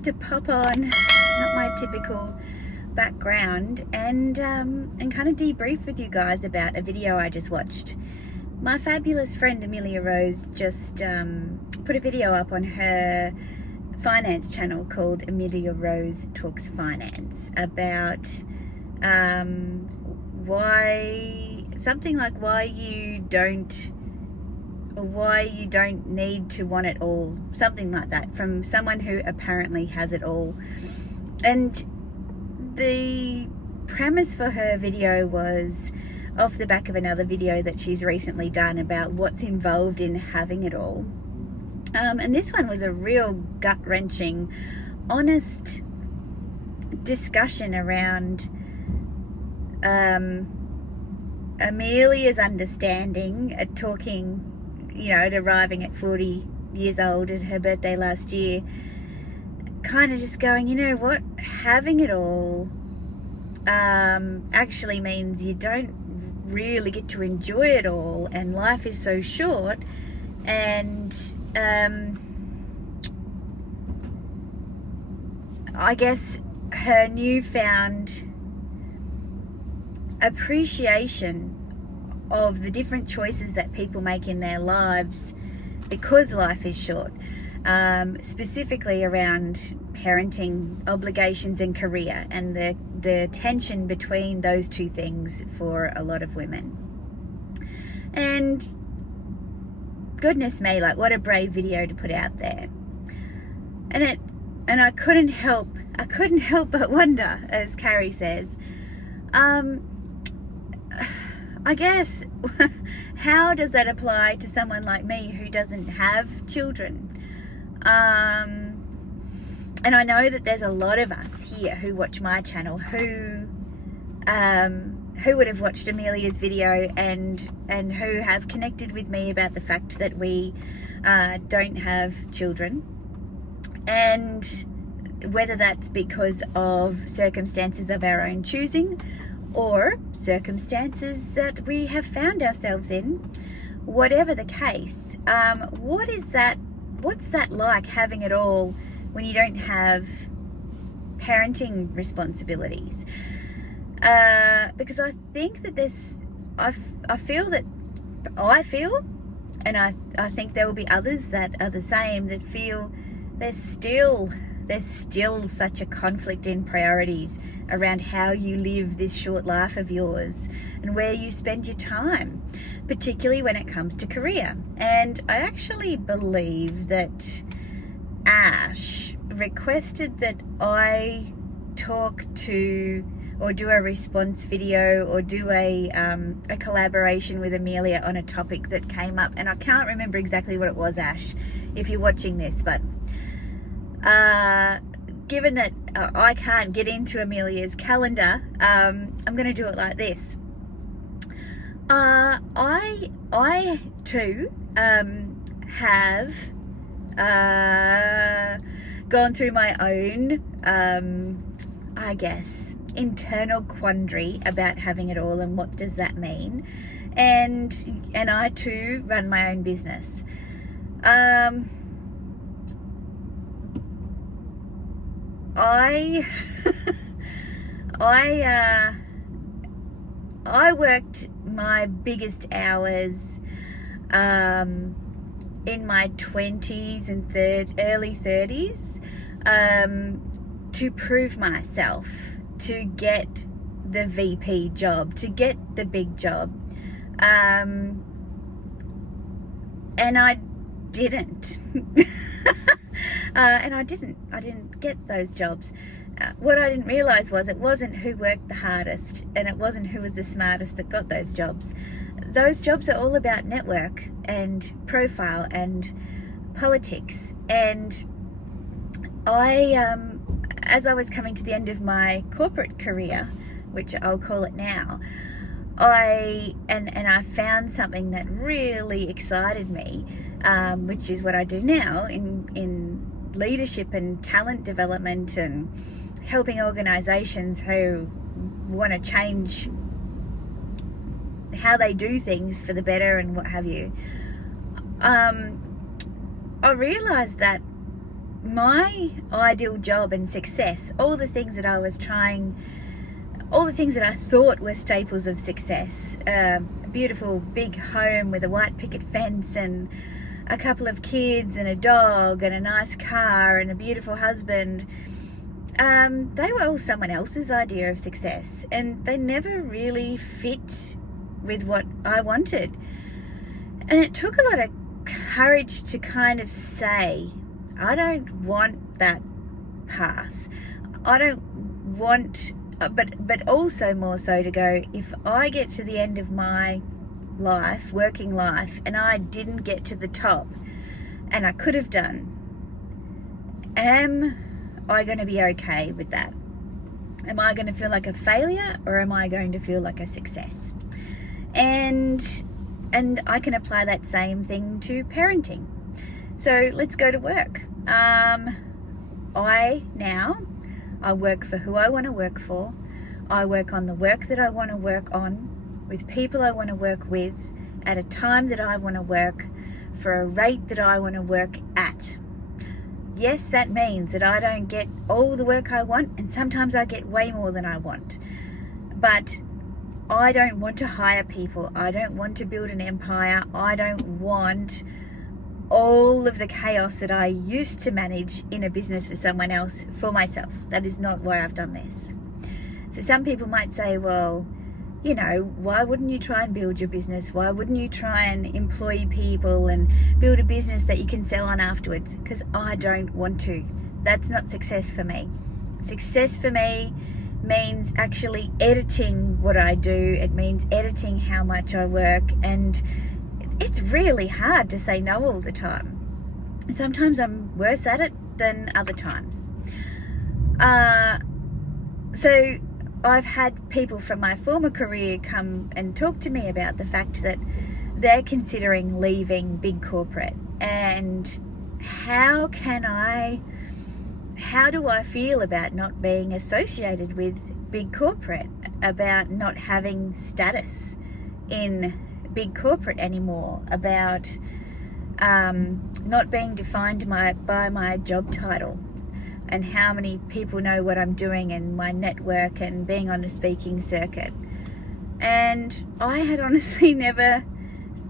wanted to pop on, not my typical background, and kind of debrief with you guys about a video I just watched. My fabulous friend Amelia Rose just put a video up on her finance channel called Amelia Rose Talks Finance about why you don't need to want it all, something like that, from someone who apparently has it all. And the premise for her video was off the back of another video that she's recently done about what's involved in having it all. And this one was a real gut-wrenching, honest discussion around Amelia's understanding at talking, at arriving at 40 years old at her birthday last year, kind of just going, what, having it all actually means you don't really get to enjoy it all, and life is so short. And I guess her newfound appreciation of the different choices that people make in their lives because life is short, specifically around parenting obligations and career, and the tension between those two things for a lot of women. And goodness me, like, what a brave video to put out there. And I couldn't help but wonder, as Carrie says, I guess, how does that apply to someone like me who doesn't have children? And I know that there's a lot of us here who watch my channel who would have watched Amelia's video and who have connected with me about the fact that we don't have children, and whether that's because of circumstances of our own choosing or circumstances that we have found ourselves in. Whatever the case, what's that like, having it all when you don't have parenting responsibilities? Because I think that I feel, and I think there will be others that are the same, that feel there's still such a conflict in priorities around how you live this short life of yours and where you spend your time, particularly when it comes to career. And I actually believe that Ash requested that I talk to, or do a response video, or do a collaboration with Amelia on a topic that came up, and I can't remember exactly what it was, Ash, if you're watching this, but given that I can't get into Amelia's calendar, I'm going to do it like this. I too have gone through my own, I guess, internal quandary about having it all and what does that mean, and I too run my own business. I worked my biggest hours in my 20s and early 30s to prove myself, to get the VP job, to get the big job, and I didn't. And I didn't get those jobs. What I didn't realize was it wasn't who worked the hardest, and it wasn't who was the smartest that got those jobs. Those jobs are all about network and profile and politics. And as I was coming to the end of my corporate career, which I'll call it now, I found something that really excited me, which is what I do now in leadership and talent development, and helping organizations who want to change how they do things for the better and what have you. I realized that my ideal job and success, all the things that I thought were staples of success, a beautiful big home with a white picket fence and a couple of kids and a dog and a nice car and a beautiful husband, they were all someone else's idea of success, and they never really fit with what I wanted. And it took a lot of courage to kind of say, I don't want that path. I don't want, but also more so to go, if I get to the end of my life, working life, and I didn't get to the top, and I could have done, am I going to be okay with that? Am I going to feel like a failure, or am I going to feel like a success? And I can apply that same thing to parenting. So let's go to work. I work for who I want to work for. I work on the work that I want to work on, with people I want to work with, at a time that I want to work, for a rate that I want to work at. Yes, that means that I don't get all the work I want, and sometimes I get way more than I want. But I don't want to hire people. I don't want to build an empire. I don't want all of the chaos that I used to manage in a business for someone else for myself. That is not why I've done this. So some people might say, well, you know, why wouldn't you try and build your business? Why wouldn't you try and employ people and build a business that you can sell on afterwards? Because I don't want to. That's not success for me. Success for me means actually editing what I do. It means editing how much I work, and it's really hard to say no all the time. Sometimes I'm worse at it than other times. So I've had people from my former career come and talk to me about the fact that they're considering leaving big corporate, and how do I feel about not being associated with big corporate, about not having status in big corporate anymore, about not being defined by my job title, and how many people know what I'm doing, and my network, and being on a speaking circuit. And I had honestly never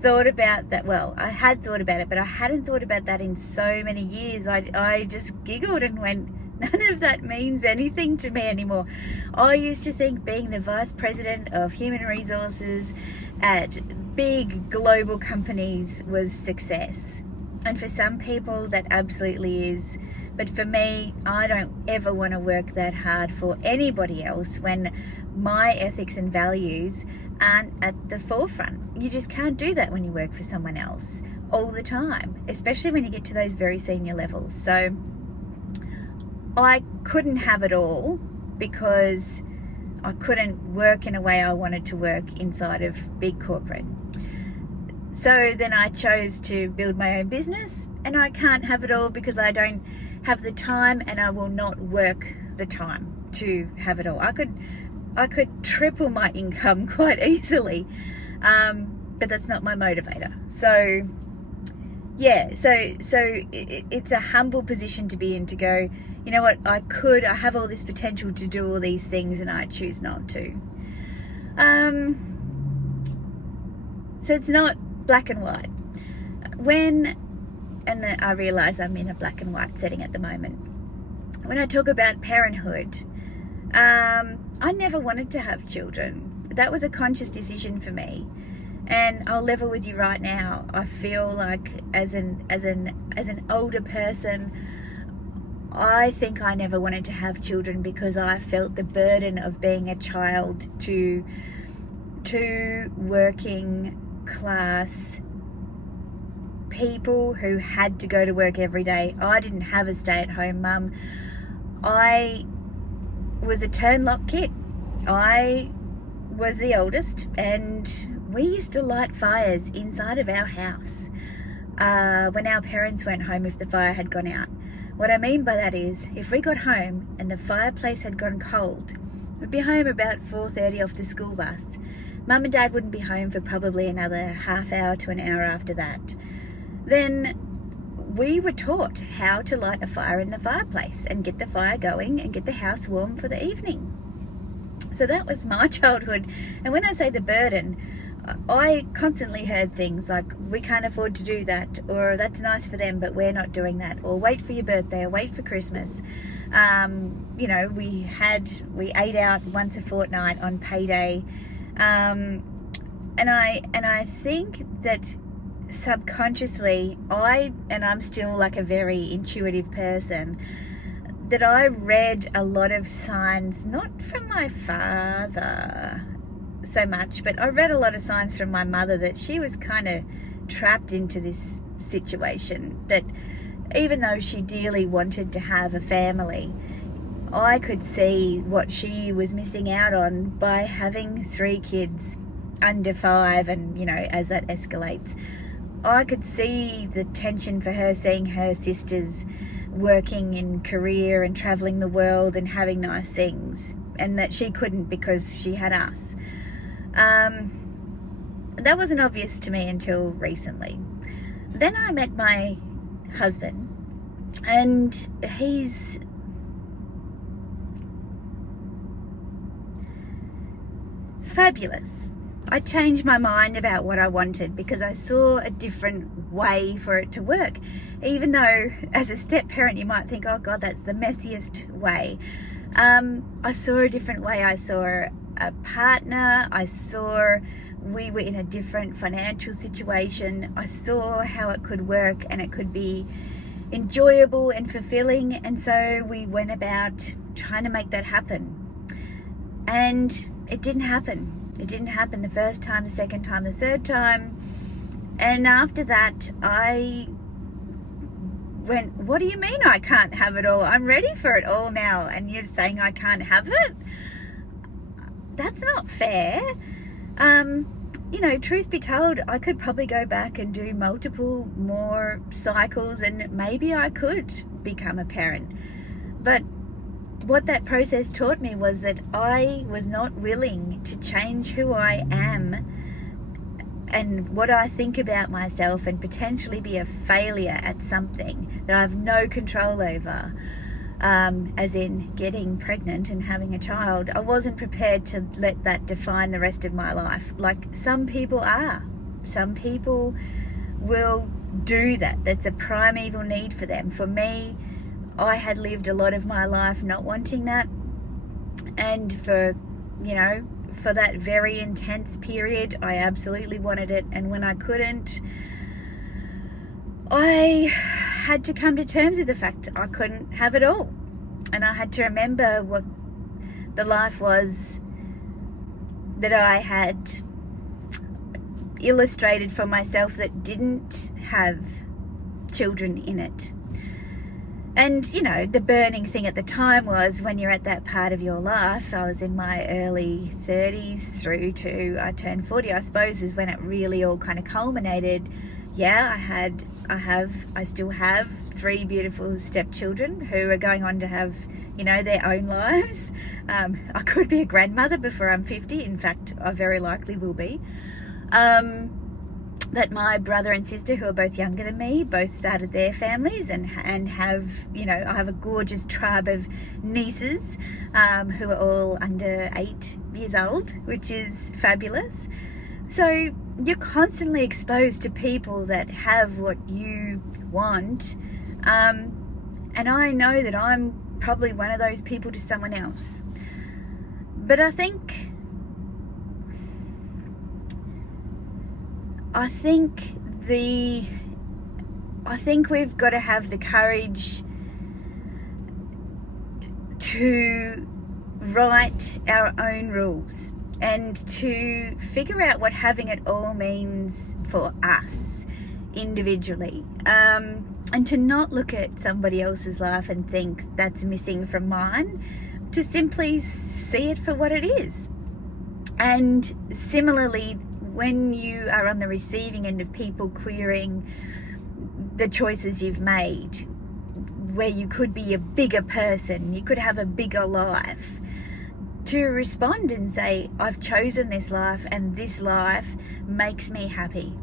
thought about that. Well, I had thought about it, but I hadn't thought about that in so many years. I just giggled and went, none of that means anything to me anymore. I used to think being the vice president of human resources at big global companies was success. And for some people that absolutely is. But for me, I don't ever want to work that hard for anybody else when my ethics and values aren't at the forefront. You just can't do that when you work for someone else all the time, especially when you get to those very senior levels. So I couldn't have it all because I couldn't work in a way I wanted to work inside of big corporate. So then I chose to build my own business, and I can't have it all because I don't have the time, and I will not work the time to have it all. I could triple my income quite easily, but that's not my motivator. So yeah, so it's a humble position to be in, to go, you know what, I have all this potential to do all these things, and I choose not to. So it's not black and white. I realise I'm in a black and white setting at the moment. When I talk about parenthood, I never wanted to have children. That was a conscious decision for me. And I'll level with you right now. I feel like as an older person, I think I never wanted to have children because I felt the burden of being a child to working class people who had to go to work every day. I didn't have a stay-at-home mum. I was a turn-lock kid. I was the oldest, and we used to light fires inside of our house when our parents went home if the fire had gone out. What I mean by that is, if we got home and the fireplace had gone cold, we'd be home about 4:30 off the school bus. Mum and Dad wouldn't be home for probably another half hour to an hour after that. Then we were taught how to light a fire in the fireplace and get the fire going and get the house warm for the evening. So that was my childhood. And when I say the burden, I constantly heard things like, we can't afford to do that, or that's nice for them but we're not doing that, or wait for your birthday, or wait for Christmas. You know, we ate out once a fortnight on payday, and I think that subconsciously I'm still like a very intuitive person, that I read a lot of signs, not from my father so much, but I read a lot of signs from my mother that she was kind of trapped into this situation, that even though she dearly wanted to have a family, I could see what she was missing out on by having 3 kids under 5, and you know, as that escalates, I could see the tension for her, seeing her sisters working in career and traveling the world and having nice things, and that she couldn't because she had us. That wasn't obvious to me until recently. Then I met my husband, and he's fabulous. I changed my mind about what I wanted because I saw a different way for it to work. Even though as a step parent you might think, oh God, that's the messiest way. I saw a different way. I saw a partner. I saw we were in a different financial situation. I saw how it could work and it could be enjoyable and fulfilling. And so we went about trying to make that happen. And it didn't happen. It didn't happen the first time, the second time, the third time. And after that, I went, what do you mean I can't have it all? I'm ready for it all now. And you're saying I can't have it? That's not fair. You know, truth be told, I could probably go back and do multiple more cycles and maybe I could become a parent. But what that process taught me was that I was not willing to change who I am and what I think about myself and potentially be a failure at something that I have no control over, as in getting pregnant and having a child. I wasn't prepared to let that define the rest of my life, like some people are. Some people will do that. That's a primeval need for them. For me, I had lived a lot of my life not wanting that, and for that very intense period I absolutely wanted it, and when I couldn't, I had to come to terms with the fact I couldn't have it all, and I had to remember what the life was that I had illustrated for myself that didn't have children in it. And, you know, the burning thing at the time was when you're at that part of your life, I was in my early 30s through to I turned 40, I suppose, is when it really all kind of culminated. Yeah, I still have 3 beautiful stepchildren who are going on to have, you know, their own lives. I could be a grandmother before I'm 50. In fact, I very likely will be. That my brother and sister, who are both younger than me, both started their families and have, you know, I have a gorgeous tribe of nieces who are all under 8 years old, which is fabulous. So you're constantly exposed to people that have what you want, and I know that I'm probably one of those people to someone else. But I think we've got to have the courage to write our own rules and to figure out what having it all means for us individually, and to not look at somebody else's life and think that's missing from mine, to simply see it for what it is. And similarly, when you are on the receiving end of people querying the choices you've made, where you could be a bigger person, you could have a bigger life, to respond and say, I've chosen this life and this life makes me happy.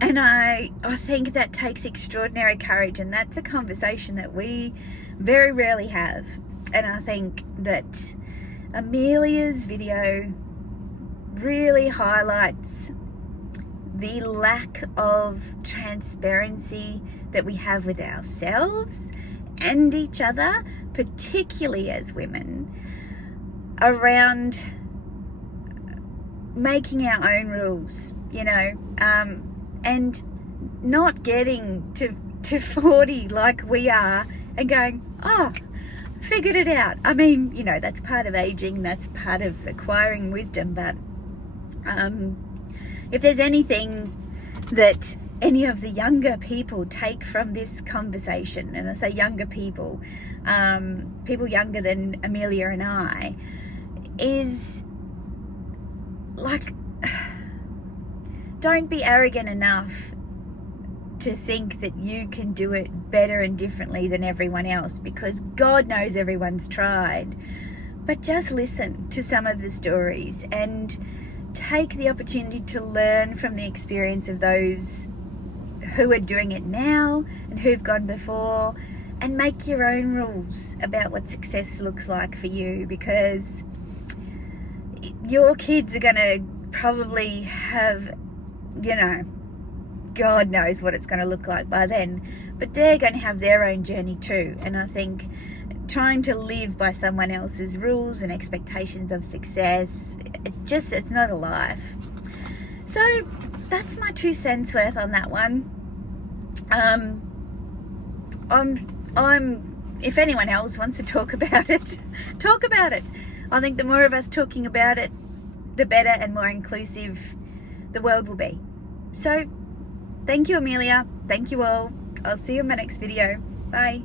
And I think that takes extraordinary courage, and that's a conversation that we very rarely have. And I think that Amelia's video really highlights the lack of transparency that we have with ourselves and each other, particularly as women, around making our own rules, you know, and not getting to 40 like we are and going, oh, figured it out. I mean, you know, that's part of aging, that's part of acquiring wisdom, but if there's anything that any of the younger people take from this conversation, and I say younger people, people younger than Amelia and I, is like, don't be arrogant enough to think that you can do it better and differently than everyone else, because God knows everyone's tried. But just listen to some of the stories and take the opportunity to learn from the experience of those who are doing it now and who've gone before, and make your own rules about what success looks like for you, because your kids are going to probably have, you know, God knows what it's going to look like by then, but they're going to have their own journey too. And I think trying to live by someone else's rules and expectations of success, it's not a life. So that's my 2 cents worth on that one. If anyone else wants to talk about it, talk about it. I think the more of us talking about it, the better and more inclusive the world will be. So thank you, Amelia. Thank you all. I'll see you in my next video. Bye.